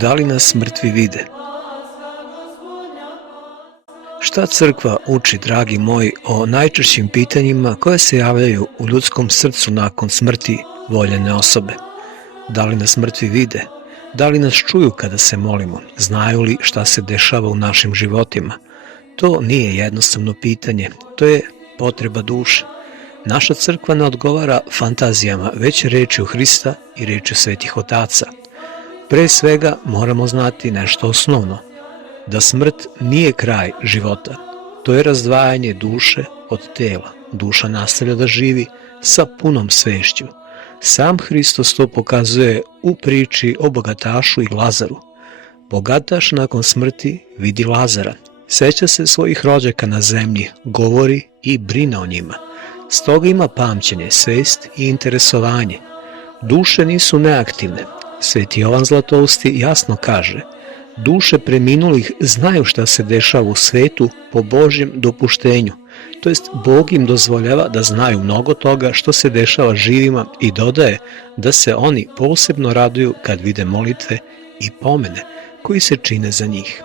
Da li nas mrtvi vide? Šta crkva uči, dragi moji, o najčešćim pitanjima koje se javljaju u ljudskom srcu nakon smrti voljene osobe? Da li nas mrtvi vide? Da li nas čuju kada se molimo? Znaju li šta se dešava u našim životima? To nije jednostavno pitanje, to je potreba duše. Naša crkva ne odgovara fantazijama, već rečju Hrista i rečju svetih otaca. Pre svega moramo znati nešto osnovno, da smrt nije kraj života. To je razdvajanje duše od tela. Duša nastavlja da živi sa punom svešću. Sam Hristos to pokazuje u priči o bogatašu i Lazaru. Bogataš nakon smrti vidi Lazara, seća se svojih rođaka na zemlji, govori i brine o njima. Stoga ima pamćenje, svest i interesovanje. Duše nisu neaktivne. Sveti Jovan Zlatousti jasno kaže: duše preminulih znaju šta se dešava u svetu po Božjem dopuštenju, to jest Bog im dozvoljava da znaju mnogo toga što se dešava živima i dodaje da se oni posebno raduju kad vide molitve i pomene koji se čine za njih.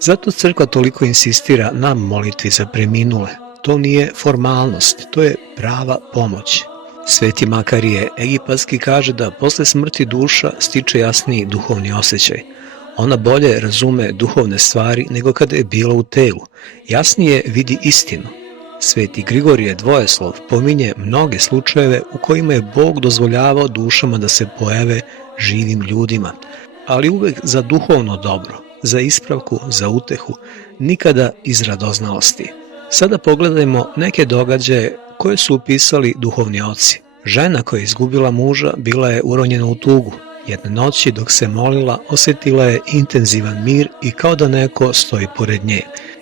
Zato crkva toliko insistira na molitvi za preminule. To nije formalnost, to je prava pomoć. Sveti Makarije Egipatski kaže da posle smrti duša stiče jasniji duhovni osjećaj. Ona bolje razume duhovne stvari nego kada je bila u telu. Jasnije vidi istinu. Sveti Grigorije Dvojeslov pominje mnoge slučajeve u kojima je Bog dozvoljavao dušama da se pojave živim ljudima, ali uvek za duhovno dobro, za ispravku, za utehu, nikada iz radoznalosti. Sada pogledajmo neke događaje koje su upisali duhovni oci. Žena koja je izgubila muža bila je uronjena u tugu. Jedne noći dok se molila osjetila je intenzivan mir i kao da neko stoji pored nje.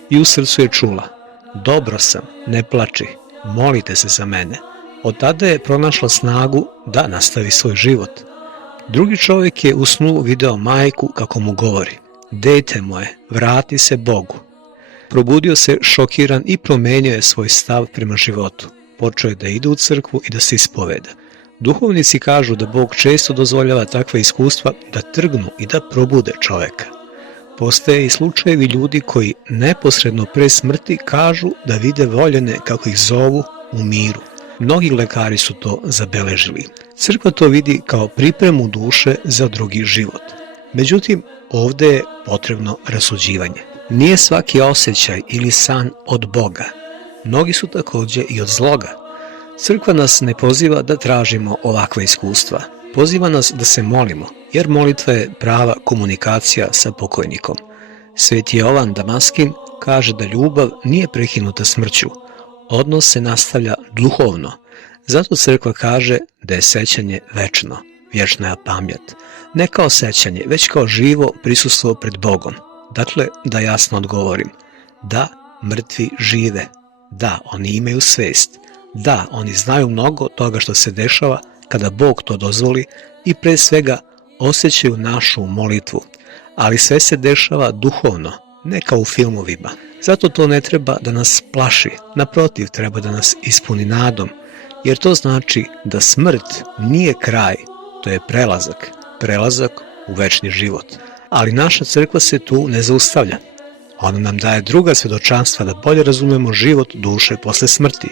I u srcu je čula: dobro sam, ne plači, molite se za mene. Od tada je pronašla snagu da nastavi svoj život. Drugi čovjek je u snu video majku kako mu govori: dete moje, vrati se Bogu. Probudio se šokiran i promenio je svoj stav prema životu. Počeo je da ide u crkvu i da se ispoveda. Duhovnici kažu da Bog često dozvoljava takva iskustva da trgnu i da probude čoveka. Postoje i slučajevi ljudi koji neposredno pre smrti kažu da vide voljene kako ih zovu u miru. Mnogi lekari su to zabeležili. Crkva to vidi kao pripremu duše za drugi život. Međutim, ovde je potrebno rasuđivanje. Nije svaki osjećaj ili san od Boga. Mnogi su takođe i od zloga. Crkva nas ne poziva da tražimo ovakva iskustva. Poziva nas da se molimo, jer molitva je prava komunikacija sa pokojnikom. Sveti Jovan Damaskin kaže da ljubav nije prekinuta smrću. Odnos se nastavlja duhovno. Zato crkva kaže da je sećanje večno, vječna je pamćat. Ne kao sećanje, već kao živo prisustvo pred Bogom. Dakle, da jasno odgovorim: da, mrtvi žive. Da, oni imaju svest. Da, oni znaju mnogo toga što se dešava kada Bog to dozvoli i pre svega osjećaju našu molitvu. Ali sve se dešava duhovno, ne kao u filmovima. Zato to ne treba da nas plaši, naprotiv, treba da nas ispuni nadom, jer to znači da smrt nije kraj, to je prelazak u večni život. Ali naša crkva se tu ne zaustavlja. Ona nam daje druga svedočanstva da bolje razumemo život duše posle smrti.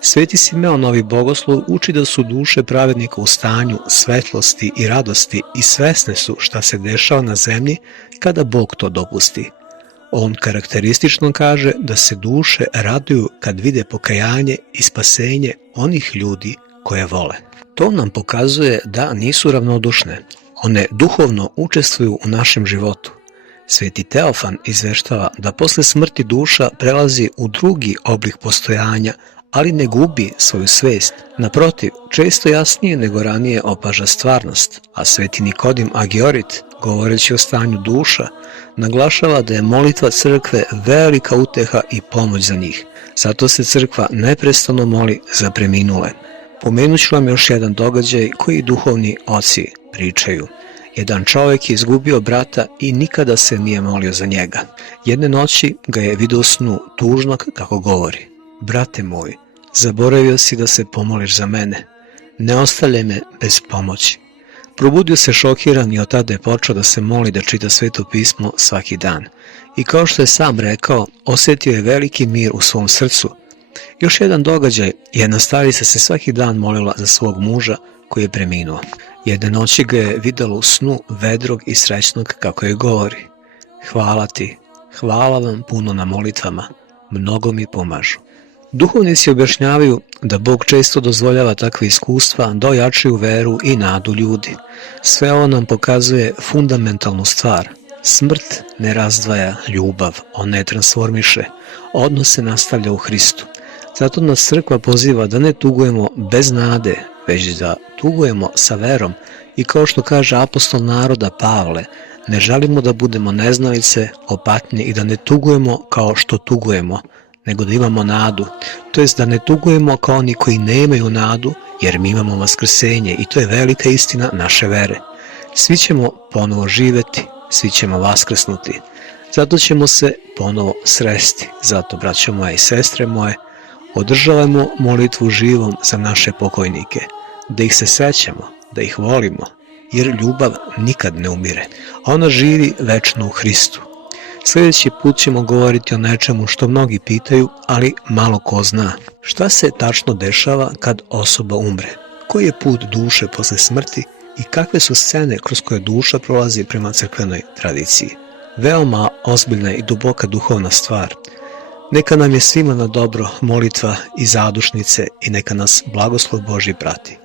Sveti Simeon Novi Bogoslov uči da su duše pravednika u stanju svetlosti i radosti i svesne su šta se dešava na zemlji kada Bog to dopusti. On karakteristično kaže da se duše raduju kad vide pokajanje i spasenje onih ljudi koje vole. To nam pokazuje da nisu ravnodušne. One duhovno učestvuju u našem životu. Sveti Teofan izveštava da posle smrti duša prelazi u drugi oblik postojanja, ali ne gubi svoju svest. Naprotiv, često jasnije nego ranije opaža stvarnost, a sveti Nikodim Agiorit, govoreći o stanju duša, naglašava da je molitva crkve velika uteha i pomoć za njih. Zato se crkva neprestano moli za preminule. Pomenut ću vam još jedan događaj koji duhovni oci pričaju. Jedan čovjek je izgubio brata i nikada se nije molio za njega. Jedne noći ga je vidio u snu tužnog kako govori: brate moj, zaboravio si da se pomoliš za mene. Ne ostavljaj me bez pomoći. Probudio se šokiran i od tada je počeo da se moli da čita Sveto pismo svaki dan. I kao što je sam rekao, osjetio je veliki mir u svom srcu. Još jedan događaj, jedna starica se svaki dan molila za svog muža koji je preminuo. Jedne noći ga je vidjela u snu vedrog i srećnog kako je govori: hvala ti, hvala vam puno na molitvama, mnogo mi pomažu. Duhovnici objašnjavaju da Bog često dozvoljava takve iskustva da ojačaju veru i nadu ljudi. Sve ovo nam pokazuje fundamentalnu stvar. Smrt ne razdvaja ljubav, ona je transformiše, odnos se nastavlja u Hristu. Zato nas crkva poziva da ne tugujemo bez nade, već da tugujemo sa verom i kao što kaže apostol naroda Pavle, ne želimo da budemo neznalice, opatnje i da ne tugujemo kao što tugujemo, nego da imamo nadu, to jest da ne tugujemo kao oni koji nemaju nadu, jer mi imamo vaskrsenje i to je velika istina naše vere. Svi ćemo ponovo živeti, svi ćemo vaskrsnuti, zato ćemo se ponovo sresti. Zato, braćo moje i sestre moje, održavajmo molitvu živom za naše pokojnike, da ih se sećamo, da ih volimo, jer ljubav nikad ne umire, a ona živi večno u Hristu. Sljedeći put ćemo govoriti o nečemu što mnogi pitaju, ali malo ko zna. Šta se tačno dešava kad osoba umre? Koji je put duše posle smrti i kakve su scene kroz koje duša prolazi prema crkvenoj tradiciji? Veoma ozbiljna i duboka duhovna stvar. Neka nam je svima na dobro molitva i zadušnice i neka nas blagoslov Božji prati.